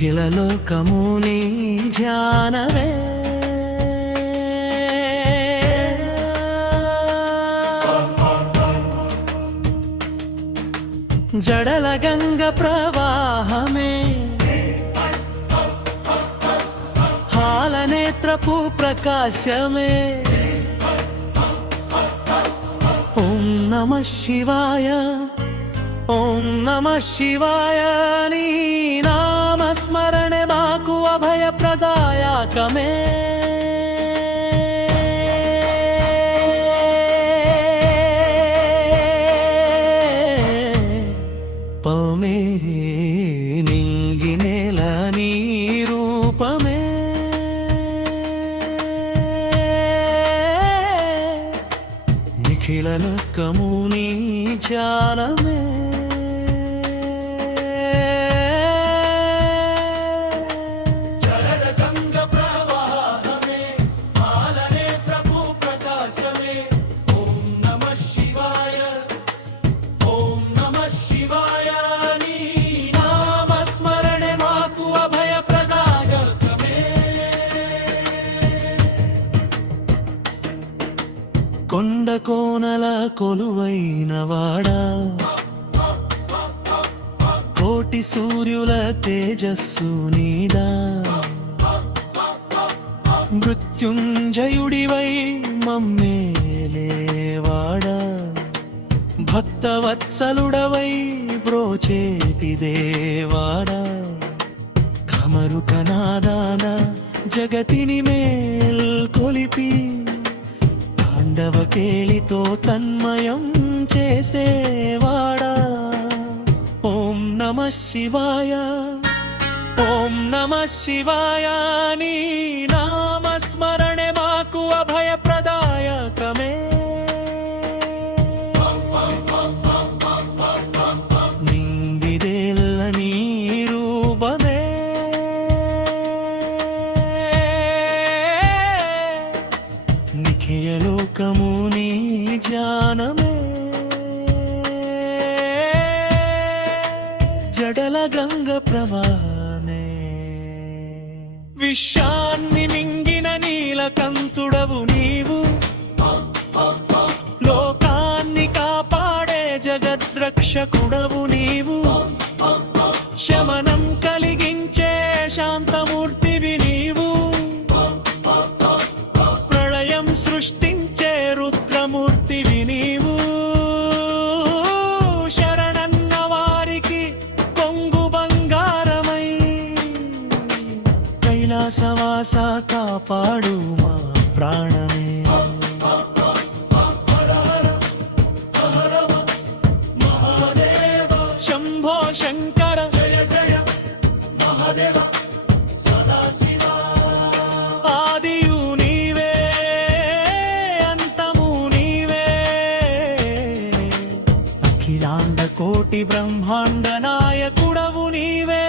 నిఖిల లోకము నీ ధ్యానమే జడల గంగ ప్రవాహమే హాలనేత్రపు ప్రకాశమే ఓం నమః శివాయ ఓం నమః శివాయ నీ నామస్మరణే మాకు అభయప్రదాయకమే పమే నింగినేల నీ రూపమే నిఖిల లోకము నీ ధ్యానమే కొండ కోనల కొలువైన వాడా కోటి సూర్యుల తేజస్సు నీడా మృత్యుంజయుడివై మమ్మేలేవాడా భక్తవత్సలుడవై బ్రోచేటి దేవాడా ఖమరుకనాదాన జగతిని మేల్కొలిపి కేళితో తన్మయం చేసేవాడా ఓం నమః శివాయ ఓం నమః శివాయ నీ నామస్మరణే మాకు అభయప్రదాయకమే నింగిదేల్ల నీ రూపమే నిఖిల లోకము నీ ధ్యానమే జడల గంగ ప్రవాహమే విశ్వాన్ని మింగిన నీలకంఠుడవు నీవు లోకాన్ని కాపాడే జగద్రక్షకుడవు నీవు శమనం కలిగించే శాంతమూర్తివి నీవు సృష్టించే రుద్రమూర్తివి నీవు శరణన్న వారికి కొంగు బంగారమై కైలాసవాస కాపాడు మా ప్రాణమే శంభో శంకర జయ జయ మహాదేవ కోటి బ్రహ్మాండ నాయకుడవు నీవే